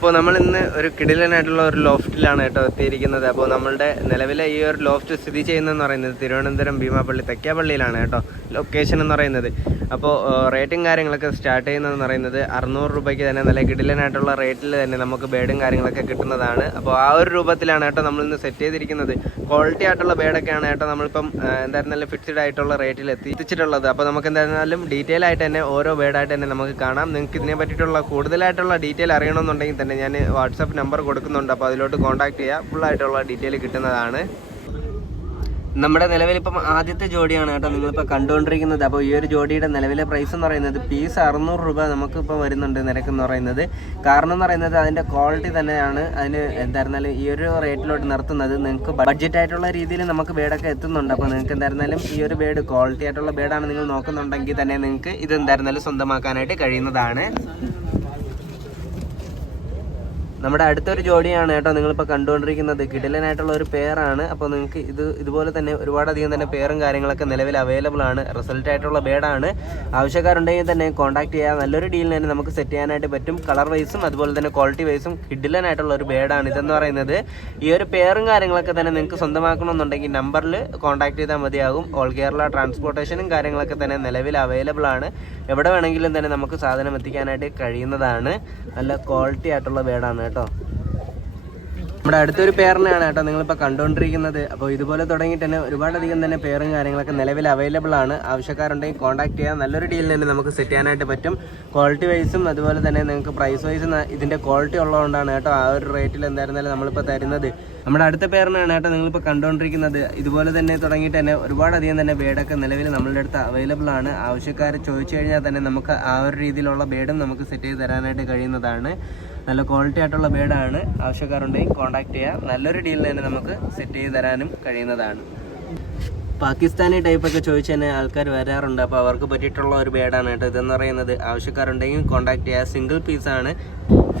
അപ്പോൾ നമ്മൾ ഇന്ന് ഒരു കിടിലനായിട്ടുള്ള ഒരു ലോഫ്റ്റിലാണ് കേട്ടോ എത്തിയിരിക്കുന്നത്. അപ്പോൾ നമ്മളുടെ നിലവിലെ ഈ ഒരു ലോഫ്റ്റ് സ്ഥിതി ചെയ്യുന്നതെന്ന് പറയുന്നത് തിരുവനന്തപുരം ഭീമാപ്പള്ളി തെക്കാപ്പള്ളിയിലാണ് കേട്ടോ ലൊക്കേഷൻ എന്ന് പറയുന്നത്. അപ്പോൾ റേറ്റും കാര്യങ്ങളൊക്കെ സ്റ്റാർട്ട് ചെയ്യുന്നതെന്ന് പറയുന്നത് അറുന്നൂറ് രൂപയ്ക്ക് തന്നെ നല്ല കിടിലനായിട്ടുള്ള റേറ്റിൽ തന്നെ നമുക്ക് ബേഡും കാര്യങ്ങളൊക്കെ കിട്ടുന്നതാണ്. അപ്പോൾ ആ ഒരു രൂപത്തിലാണ് കേട്ടോ നമ്മൾ ഇന്ന് സെറ്റ് ചെയ്തിരിക്കുന്നത്. ക്വാളിറ്റി ആയിട്ടുള്ള ബേഡൊക്കെയാണ് കേട്ടോ നമ്മളിപ്പം ആ, എന്തായാലും നല്ല ഫിക്സ്ഡ് ആയിട്ടുള്ള റേറ്റിൽ എത്തിച്ചിട്ടുള്ളത്. അപ്പോൾ നമുക്ക് എന്തായിരുന്നാലും ഡീറ്റെയിൽ ആയിട്ട് തന്നെ ഓരോ ബേഡായിട്ട് തന്നെ നമുക്ക് കാണാം. നിങ്ങൾക്ക് ഇതിനെ പറ്റിയിട്ടുള്ള കൂടുതലായിട്ടുള്ള ഡീറ്റെയിൽ അറിയണമെന്നുണ്ടെങ്കിൽ തന്നെ ഞാൻ വാട്സപ്പ് നമ്പർ കൊടുക്കുന്നുണ്ട് അപ്പോൾ അതിലോട്ട് കോൺടാക്ട് ചെയ്യുക ഫുള്ളായിട്ടുള്ള ഡീറ്റെയിൽ കിട്ടുന്നതാണ്. നമ്മുടെ നിലവിലിപ്പം ആദ്യത്തെ ജോഡിയാണ് കേട്ടോ നിങ്ങളിപ്പോൾ കണ്ടുകൊണ്ടിരിക്കുന്നത്. അപ്പോൾ ഈ ഒരു ജോഡിയുടെ നിലവിലെ പ്രൈസ് എന്ന് പറയുന്നത് പീസ് അറുന്നൂറ് രൂപ നമുക്കിപ്പോൾ വരുന്നുണ്ട് നിരക്ക് എന്ന് പറയുന്നത്. കാരണം എന്ന് പറയുന്നത് അതിന്റെ ക്വാളിറ്റി തന്നെയാണ്. അതിന് എന്തായിരുന്നാലും ഈ ഒരു റേറ്റിലോട്ട് നിർത്തുന്നത്. നിങ്ങൾക്ക് ബഡ്ജറ്റ് ആയിട്ടുള്ള രീതിയിൽ നമുക്ക് ബേഡൊക്കെ എത്തുന്നുണ്ട്. അപ്പോൾ നിങ്ങൾക്ക് എന്തായിരുന്നാലും ഈ ഒരു ബേഡ് ക്വാളിറ്റി ആയിട്ടുള്ള ബേഡാണ് നിങ്ങൾ നോക്കുന്നുണ്ടെങ്കിൽ തന്നെ നിങ്ങൾക്ക് ഇത് എന്തായിരുന്നാലും സ്വന്തമാക്കാനായിട്ട് കഴിയുന്നതാണ്. നമ്മുടെ അടുത്തൊരു ജോഡിയാണ് കേട്ടോ നിങ്ങളിപ്പോൾ കണ്ടുകൊണ്ടിരിക്കുന്നത്. കിടിലനായിട്ടുള്ള ഒരു പേരാണ് അപ്പോൾ നിങ്ങൾക്ക് ഇത് ഇതുപോലെ തന്നെ ഒരുപാടധികം തന്നെ പേരും കാര്യങ്ങളൊക്കെ നിലവിൽ അവൈലബിൾ ആണ്. റിസൾട്ട് ആയിട്ടുള്ള ബേഡാണ് ആവശ്യക്കാരുണ്ടെങ്കിൽ തന്നെ കോൺടാക്ട് ചെയ്യാൻ നല്ലൊരു ഡീലിന് തന്നെ നമുക്ക് സെറ്റ് ചെയ്യാനായിട്ട് പറ്റും. കളർ വൈസും അതുപോലെ തന്നെ ക്വാളിറ്റി വൈസും കിടിലനായിട്ടുള്ള ഒരു ബേഡാണ് ഇതെന്ന് പറയുന്നത്. ഈ ഒരു പേരും കാര്യങ്ങളൊക്കെ തന്നെ നിങ്ങൾക്ക് സ്വന്തമാക്കണമെന്നുണ്ടെങ്കിൽ നമ്പറിൽ കോൺടാക്ട് ചെയ്താൽ മതിയാകും. ഓൾ കേരള ട്രാൻസ്പോർട്ടേഷനും കാര്യങ്ങളൊക്കെ തന്നെ നിലവിൽ അവൈലബിൾ ആണ്. എവിടെ വേണമെങ്കിലും തന്നെ നമുക്ക് സാധനം എത്തിക്കാനായിട്ട് കഴിയുന്നതാണ്. നല്ല ക്വാളിറ്റി ആയിട്ടുള്ള ബേഡാണ് കേട്ടോ. നമ്മുടെ അടുത്തൊരു പേരിനെയാണ് കേട്ടോ നിങ്ങളിപ്പോൾ കണ്ടുകൊണ്ടിരിക്കുന്നത് അപ്പോൾ ഇതുപോലെ തുടങ്ങിയിട്ട് തന്നെ ഒരുപാടധികം തന്നെ പേരും കാര്യങ്ങളൊക്കെ നിലവിൽ അവൈലബിൾ ആണ്. ആവശ്യക്കാരുണ്ടെങ്കിൽ കോൺടാക്ട് ചെയ്യാം. നല്ലൊരു ഡീലിൽ തന്നെ നമുക്ക് സെറ്റ് ചെയ്യാനായിട്ട് പറ്റും. ക്വാളിറ്റി വൈസും അതുപോലെ തന്നെ നിങ്ങൾക്ക് പ്രൈസ് വൈസും ഇതിന്റെ ക്വാളിറ്റി ഉള്ളതുകൊണ്ടാണ് കേട്ടോ ആ ഒരു റേറ്റിൽ എന്തായിരുന്നാലും നമ്മളിപ്പോൾ തരുന്നത്. നമ്മുടെ അടുത്ത പേരിനാണ് കേട്ടോ നിങ്ങളിപ്പോൾ കണ്ടുകൊണ്ടിരിക്കുന്നത് ഇതുപോലെ തന്നെ തുടങ്ങിയിട്ട് തന്നെ ഒരുപാടധികം തന്നെ ബേഡൊക്കെ നിലവിൽ നമ്മളുടെ അടുത്ത് അവൈലബിൾ ആണ്. ആവശ്യക്കാർ ചോദിച്ചു കഴിഞ്ഞാൽ തന്നെ നമുക്ക് ആ ഒരു രീതിയിലുള്ള ബേഡും നമുക്ക് സെറ്റ് ചെയ്ത് തരാനായിട്ട് കഴിയുന്നതാണ്. നല്ല ക്വാളിറ്റി ആയിട്ടുള്ള ബേഡാണ് ആവശ്യക്കാരുണ്ടെങ്കിൽ കോൺടാക്ട് ചെയ്യുക നല്ലൊരു ഡീലിന് തന്നെ നമുക്ക് സെറ്റ് ചെയ്ത് തരാനും കഴിയുന്നതാണ്. പാകിസ്ഥാനി ടൈപ്പ് ഒക്കെ ചോദിച്ചു തന്നെ ആൾക്കാർ വരാറുണ്ട്. അപ്പോൾ അവർക്ക് പറ്റിയിട്ടുള്ള ഒരു ബേഡാണ് കേട്ടോ ഇതെന്ന് പറയുന്നത്. ആവശ്യക്കാരുണ്ടെങ്കിൽ കോൺടാക്ട് ചെയ്യുക സിംഗിൾ പീസാണ്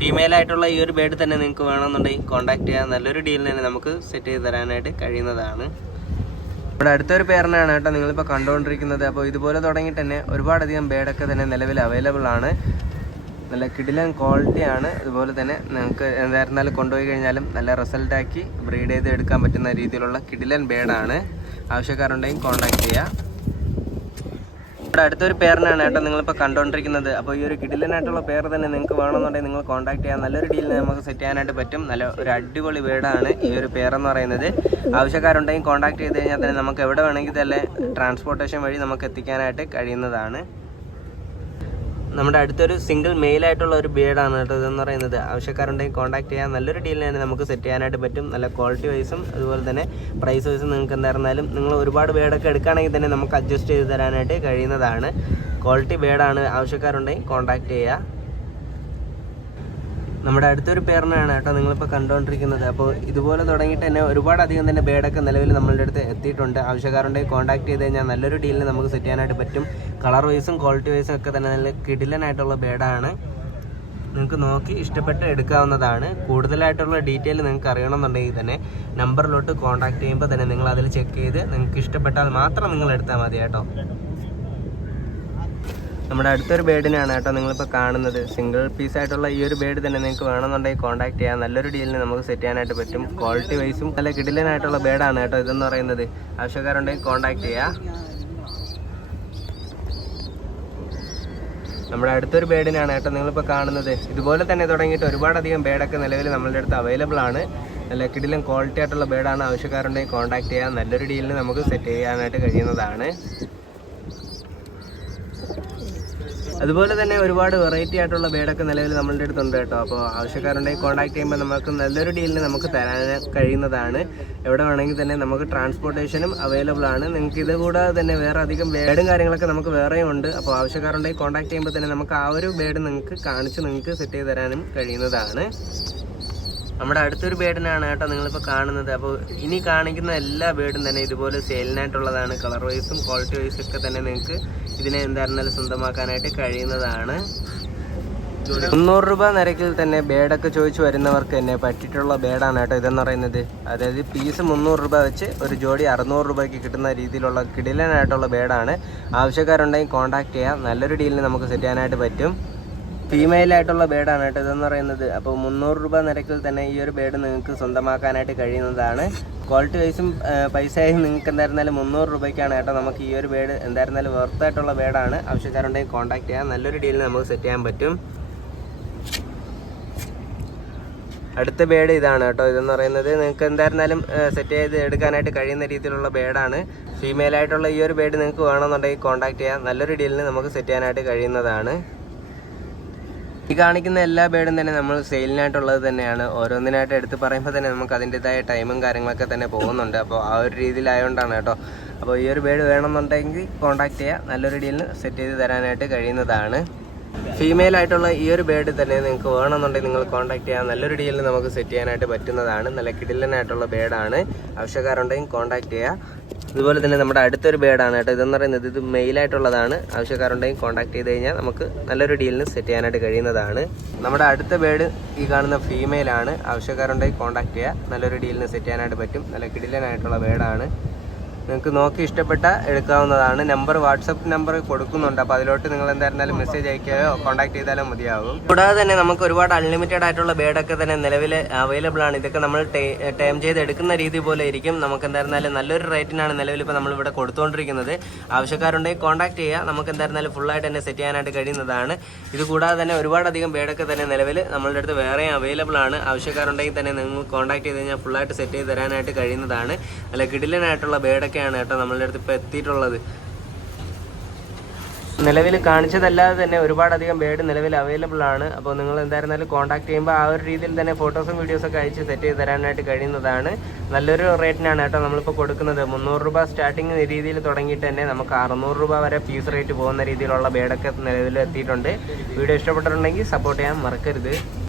ഫീമെയിൽ ആയിട്ടുള്ള ഈ ഒരു ബേഡ് തന്നെ നിങ്ങൾക്ക് വേണമെന്നുണ്ടെങ്കിൽ കോൺടാക്ട് ചെയ്യുക നല്ലൊരു ഡീലിന് തന്നെ നമുക്ക് സെറ്റ് ചെയ്ത് തരാനായിട്ട് കഴിയുന്നതാണ്. ഇവിടെ അടുത്തൊരു പേരനാണ് കേട്ടോ നിങ്ങളിപ്പോൾ കണ്ടുകൊണ്ടിരിക്കുന്നത്. അപ്പോൾ ഇതുപോലെ തുടങ്ങിയിട്ട് തന്നെ ഒരുപാടധികം ബേഡൊക്കെ തന്നെ നിലവിൽ അവൈലബിൾ ആണ്. നല്ല കിടിലൻ ക്വാളിറ്റിയാണ് അതുപോലെ തന്നെ നിങ്ങൾക്ക് എന്തായിരുന്നാലും കൊണ്ടുപോയി കഴിഞ്ഞാലും നല്ല റിസൾട്ടാക്കി ബ്രീഡ് ചെയ്ത് എടുക്കാൻ പറ്റുന്ന രീതിയിലുള്ള കിടിലൻ ബേഡാണ് ആവശ്യക്കാരുണ്ടെങ്കിൽ കോൺടാക്ട് ചെയ്യുക ഇവിടെ അടുത്തൊരു പേരിനാണ് ഏട്ടാ നിങ്ങളിപ്പോൾ കണ്ടുകൊണ്ടിരിക്കുന്നത് അപ്പോൾ ഈ ഒരു കിടിലനായിട്ടുള്ള പേര് തന്നെ നിങ്ങൾക്ക് വേണമെന്നുണ്ടെങ്കിൽ നിങ്ങൾ കോൺടാക്ട് ചെയ്യാൻ നല്ലൊരു ഡീലിന് നമുക്ക് സെറ്റ് ചെയ്യാനായിട്ട് പറ്റും. നല്ല ഒരു അടിപൊളി ബേഡാണ് ഈ ഒരു പേരെന്ന് പറയുന്നത്. ആവശ്യക്കാരുണ്ടെങ്കിൽ കോൺടാക്ട് ചെയ്ത് കഴിഞ്ഞാൽ തന്നെ നമുക്ക് എവിടെ വേണമെങ്കിൽ തന്നെ ട്രാൻസ്പോർട്ടേഷൻ വഴി നമുക്ക് എത്തിക്കാനായിട്ട് കഴിയുന്നതാണ്. നമ്മുടെ അടുത്തൊരു സിംഗിൾ മെയിൽ ആയിട്ടുള്ള ഒരു ബിയേഡാണ് കേട്ടോ ഇതെന്ന് പറയുന്നത്. ആവശ്യക്കാരുണ്ടെങ്കിൽ കോൺടാക്ട് ചെയ്യാൻ നല്ലൊരു ഡീൽ തന്നെ നമുക്ക് സെറ്റ് ചെയ്യാനായിട്ട് പറ്റും. നല്ല ക്വാളിറ്റി വൈസും അതുപോലെ തന്നെ പ്രൈസ് വൈസും നിങ്ങൾക്ക് എന്തായിരുന്നാലും നിങ്ങൾ ഒരുപാട് ബേഡൊക്കെ എടുക്കുകയാണെങ്കിൽ തന്നെ നമുക്ക് അഡ്ജസ്റ്റ് ചെയ്ത് തരാനായിട്ട് കഴിയുന്നതാണ്. ക്വാളിറ്റി ബേഡാണ് ആവശ്യക്കാരുണ്ടെങ്കിൽ കോൺടാക്ട് ചെയ്യുക. നമ്മുടെ അടുത്തൊരു പേരനാണ് കേട്ടോ നിങ്ങളിപ്പോൾ കണ്ടുകൊണ്ടിരിക്കുന്നത് അപ്പോൾ ഇതുപോലെ തുടങ്ങിയിട്ട് തന്നെ ഒരുപാടധികം തന്നെ ബേഡൊക്കെ നിലവിൽ നമ്മളുടെ അടുത്ത് എത്തിയിട്ടുണ്ട്. ആവശ്യക്കാരുണ്ടെങ്കിൽ കോൺടാക്ട് ചെയ്ത് കഴിഞ്ഞാൽ നല്ലൊരു ഡീലിന് നമുക്ക് സെറ്റ് ചെയ്യാനായിട്ട് പറ്റും. കളർ വൈസും ക്വാളിറ്റി വൈസും ഒക്കെ തന്നെ നല്ല കിടിലനായിട്ടുള്ള ബേഡാണ്. നിങ്ങൾക്ക് നോക്കി ഇഷ്ടപ്പെട്ട് എടുക്കാവുന്നതാണ്. കൂടുതലായിട്ടുള്ള ഡീറ്റെയിൽ നിങ്ങൾക്ക് അറിയണമെന്നുണ്ടെങ്കിൽ തന്നെ നമ്പറിലോട്ട് കോൺടാക്ട് ചെയ്യുമ്പോൾ തന്നെ നിങ്ങൾ അതിൽ ചെക്ക് ചെയ്ത് നിങ്ങൾക്ക് ഇഷ്ടപ്പെട്ടാൽ മാത്രം നിങ്ങൾ എടുത്താൽ മതി കേട്ടോ. നമ്മുടെ അടുത്തൊരു ബേഡിനാണ് കേട്ടോ നിങ്ങളിപ്പോൾ കാണുന്നത്. സിംഗിൾ പീസ് ആയിട്ടുള്ള ഈ ഒരു ബേഡ് തന്നെ നിങ്ങൾക്ക് വേണമെന്നുണ്ടെങ്കിൽ കോൺടാക്ട് ചെയ്യാം. നല്ലൊരു ഡീലിന് നമുക്ക് സെറ്റ് ചെയ്യാനായിട്ട് പറ്റും. ക്വാളിറ്റി വൈസും നല്ല കിടിലനായിട്ടുള്ള ബേഡാണ് കേട്ടോ ഇതെന്ന് പറയുന്നത്. ആവശ്യക്കാരുണ്ടെങ്കിൽ കോൺടാക്ട് ചെയ്യാം. നമ്മുടെ അടുത്തൊരു ബേഡിനാണ് കേട്ടോ നിങ്ങളിപ്പോൾ കാണുന്നത്. ഇതുപോലെ തന്നെ തുടങ്ങിയിട്ട് ഒരുപാടധികം ബേഡൊക്കെ നിലവിൽ നമ്മളുടെ അടുത്ത് അവൈലബിൾ ആണ്. നല്ല കിടിലും ക്വാളിറ്റി ആയിട്ടുള്ള ബേഡാണ്. ആവശ്യക്കാരുണ്ടെങ്കിൽ കോൺടാക്ട് ചെയ്യാം. നല്ലൊരു ഡീലിന് നമുക്ക് സെറ്റ് ചെയ്യാനായിട്ട് കഴിയുന്നതാണ്. അതുപോലെ തന്നെ ഒരുപാട് വെറൈറ്റി ആയിട്ടുള്ള ബേഡൊക്കെ നിലവിൽ നമ്മളുടെ അടുത്തുണ്ട് കേട്ടോ. അപ്പോൾ ആവശ്യക്കാരുണ്ടെങ്കിൽ കോൺടാക്ട് ചെയ്യുമ്പോൾ നമുക്ക് നല്ലൊരു ഡീലിന് നമുക്ക് തരാൻ കഴിയുന്നതാണ്. എവിടെ വേണമെങ്കിൽ തന്നെ നമുക്ക് ട്രാൻസ്പോർട്ടേഷനും അവൈലബിൾ ആണ്. നിങ്ങൾക്ക് ഇത് കൂടാതെ തന്നെ വേറെ അധികം ബേഡും കാര്യങ്ങളൊക്കെ നമുക്ക് വേറെയും ഉണ്ട്. അപ്പോൾ ആവശ്യക്കാരുണ്ടെങ്കിൽ കോൺടാക്ട് ചെയ്യുമ്പോൾ തന്നെ നമുക്ക് ആ ഒരു ബേഡ് നിങ്ങൾക്ക് കാണിച്ച് നിങ്ങൾക്ക് സെറ്റ് ചെയ്ത് തരാനും കഴിയുന്നതാണ്. നമ്മുടെ അടുത്തൊരു ബേഡിനാണ് കേട്ടോ നിങ്ങളിപ്പോൾ കാണുന്നത്. അപ്പോൾ ഇനി കാണിക്കുന്ന എല്ലാ ബേഡും തന്നെ ഇതുപോലെ സെയിലിനായിട്ടുള്ളതാണ്. കളർ വൈസും ക്വാളിറ്റി വൈസും ഒക്കെ തന്നെ നിങ്ങൾക്ക് ഇതിനെ എന്തായിരുന്നാലും സ്വന്തമാക്കാനായിട്ട് കഴിയുന്നതാണ്. മുന്നൂറ് രൂപ നിരക്കിൽ തന്നെ ബേഡൊക്കെ ചോദിച്ചു വരുന്നവർക്ക് തന്നെ പറ്റിയിട്ടുള്ള ബേഡാണ് കേട്ടോ ഇതെന്ന് പറയുന്നത്. അതായത് പീസ് മുന്നൂറ് രൂപ വെച്ച് ഒരു ജോഡി അറുന്നൂറ് രൂപയ്ക്ക് കിട്ടുന്ന രീതിയിലുള്ള കിടിലനായിട്ടുള്ള ബേഡാണ്. ആവശ്യക്കാരുണ്ടെങ്കിൽ കോൺടാക്ട് ചെയ്യാം. നല്ലൊരു ഡീലിന് നമുക്ക് സെറ്റ് ചെയ്യാനായിട്ട് പറ്റും. ഫീമെയിൽ ആയിട്ടുള്ള ബേഡാണ് കേട്ടോ ഇതെന്ന് പറയുന്നത്. അപ്പോൾ മുന്നൂറ് രൂപ നിരക്കിൽ തന്നെ ഈ ഒരു ബേഡ് നിങ്ങൾക്ക് സ്വന്തമാക്കാനായിട്ട് കഴിയുന്നതാണ്. ക്വാളിറ്റി വൈസും പൈസയും നിങ്ങൾക്ക് എന്തായിരുന്നാലും മുന്നൂറ് രൂപയ്ക്കാണ് കേട്ടോ നമുക്ക് ഈ ഒരു ബേഡ് എന്തായിരുന്നാലും വെർത്തായിട്ടുള്ള ബേഡാണ്. ആവശ്യക്കാരുണ്ടെങ്കിൽ കോൺടാക്ട് ചെയ്യാം. നല്ലൊരു ഡീൽ നമുക്ക് സെറ്റ് ചെയ്യാൻ പറ്റും. അടുത്ത ബേഡ് ഇതാണ് കേട്ടോ ഇതെന്ന് പറയുന്നത്. നിങ്ങൾക്ക് എന്തായിരുന്നാലും സെറ്റ് ചെയ്ത് എടുക്കാനായിട്ട് കഴിയുന്ന രീതിയിലുള്ള ബേഡാണ്. ഫീമെയിൽ ആയിട്ടുള്ള ഈ ഒരു ബേഡ് നിങ്ങൾക്ക് വേണമെന്നുണ്ടെങ്കിൽ കോൺടാക്ട് ചെയ്യാം. നല്ലൊരു ഡീലിന് നമുക്ക് സെറ്റ് ചെയ്യാനായിട്ട് കഴിയുന്നതാണ്. ഈ കാണിക്കുന്ന എല്ലാ ബേഡും തന്നെ നമ്മൾ സെയിലിനായിട്ടുള്ളത് തന്നെയാണ്. ഓരോന്നിനായിട്ട് എടുത്ത് പറയുമ്പോൾ തന്നെ നമുക്ക് അതിന്റെതായ ടൈമും കാര്യങ്ങളൊക്കെ തന്നെ പോകുന്നുണ്ട്. അപ്പോൾ ആ ഒരു രീതിയിലായതുകൊണ്ടാണ് കേട്ടോ. അപ്പോൾ ഈ ഒരു ബേഡ് വേണമെന്നുണ്ടെങ്കിൽ കോൺടാക്ട് ചെയ്യുക നല്ലൊരു ഡീലിന് സെറ്റ് ചെയ്ത് തരാനായിട്ട് കഴിയുന്നതാണ്. ഫീമെയിൽ ആയിട്ടുള്ള ഈ ഒരു ബേഡ് തന്നെ നിങ്ങൾക്ക് വേണമെന്നുണ്ടെങ്കിൽ നിങ്ങൾ കോൺടാക്ട് ചെയ്യാം. നല്ലൊരു ഡീലിൽ നമുക്ക് സെറ്റ് ചെയ്യാനായിട്ട് പറ്റുന്നതാണ്. നല്ല കിടിലനായിട്ടുള്ള ബേഡാണ് ആവശ്യക്കാരുണ്ടെങ്കിൽ കോൺടാക്ട് ചെയ്യുക അതുപോലെ തന്നെ നമ്മുടെ അടുത്തൊരു ബേഡാണ് കേട്ടോ. ഇതെന്ന് പറയുന്നത് ഇത് മെയിലായിട്ടുള്ളതാണ് ആവശ്യക്കാരുണ്ടെങ്കിൽ കോൺടാക്ട് ചെയ്ത് കഴിഞ്ഞാൽ നമുക്ക് നല്ലൊരു ഡീലിന് സെറ്റ് ചെയ്യാനായിട്ട് കഴിയുന്നതാണ്. നമ്മുടെ അടുത്ത ബേഡ് ഈ കാണുന്ന ഫീമെയിലാണ് ആവശ്യക്കാരുണ്ടെങ്കിൽ കോൺടാക്ട് ചെയ്യുക നല്ലൊരു ഡീലിന് സെറ്റ് ചെയ്യാനായിട്ട് പറ്റും. നല്ല കിടിലനായിട്ടുള്ള ബേഡാണ് നിങ്ങൾക്ക് നോക്കി ഇഷ്ടപ്പെട്ട എടുക്കാവുന്നതാണ്. നമ്പർ വാട്സപ്പ് നമ്പർ കൊടുക്കുന്നുണ്ട്. അപ്പോൾ അതിലോട്ട് നിങ്ങൾ എന്തായിരുന്നാലും മെസ്സേജ് അയക്കുകയോ കോൺടാക്ട് ചെയ്താലും മതിയാകും കൂടാതെ തന്നെ നമുക്ക് ഒരുപാട് അൺലിമിറ്റഡ് ആയിട്ടുള്ള ബേഡൊക്കെ തന്നെ നിലവിൽ അവൈലബിൾ ആണ്. ഇതൊക്കെ നമ്മൾ ടേം ചെയ്ത് എടുക്കുന്ന രീതി പോലെ ഇരിക്കും. നമുക്ക് എന്തായിരുന്നാലും നല്ലൊരു റേറ്റിനാണ് നിലവിൽ ഇപ്പോൾ നമ്മൾ ഇവിടെ കൊടുത്തുകൊണ്ടിരിക്കുന്നത് ആവശ്യക്കാരുണ്ടെങ്കിൽ കോൺടാക്ട് ചെയ്യുക നമുക്ക് എന്തായിരുന്നാലും ഫുള്ളായിട്ട് തന്നെ സെറ്റ് ചെയ്യാനായിട്ട് കഴിയുന്നതാണ്. ഇത് കൂടാതെ തന്നെ ഒരുപാടധികം ബേഡൊക്കെ തന്നെ നിലവിൽ നമ്മളുടെ അടുത്ത് വേറെയും അവൈലബിൾ ആണ്. ആവശ്യക്കാരുണ്ടെങ്കിൽ തന്നെ നിങ്ങൾ കോൺടാക്ട് ചെയ്ത് കഴിഞ്ഞാൽ ഫുള്ളായിട്ട് സെറ്റ് ചെയ്ത് തരാനായിട്ട് കഴിയുന്നതാണ്. അല്ല കിടിലനായിട്ടുള്ള ബേഡൊക്കെയാണ് കേട്ടോ നമ്മളുടെ അടുത്ത് ഇപ്പോൾ എത്തിയിട്ടുള്ളത്. നിലവിൽ കാണിച്ചതല്ലാതെ തന്നെ ഒരുപാടധികം ബേഡ് നിലവിൽ അവൈലബിൾ ആണ്. അപ്പോൾ നിങ്ങൾ എന്തായിരുന്നാലും കോൺടാക്ട് ചെയ്യുമ്പോൾ ആ ഒരു രീതിയിൽ തന്നെ ഫോട്ടോസും വീഡിയോസൊക്കെ അയച്ച് സെറ്റ് ചെയ്ത് തരാനായിട്ട് കഴിയുന്നതാണ്. നല്ലൊരു റേറ്റിനാണ് കേട്ടോ നമ്മളിപ്പോൾ കൊടുക്കുന്നത്. മുന്നൂറ് രൂപ സ്റ്റാർട്ടിങ് രീതിയിൽ തുടങ്ങിയിട്ട് തന്നെ നമുക്ക് അറുന്നൂറ് രൂപ വരെ ഫീസ് റേറ്റ് പോകുന്ന രീതിയിലുള്ള ബേഡൊക്കെ നിലവിൽ എത്തിയിട്ടുണ്ട്. വീഡിയോ ഇഷ്ടപ്പെട്ടിട്ടുണ്ടെങ്കിൽ സപ്പോർട്ട് ചെയ്യാൻ മറക്കരുത്.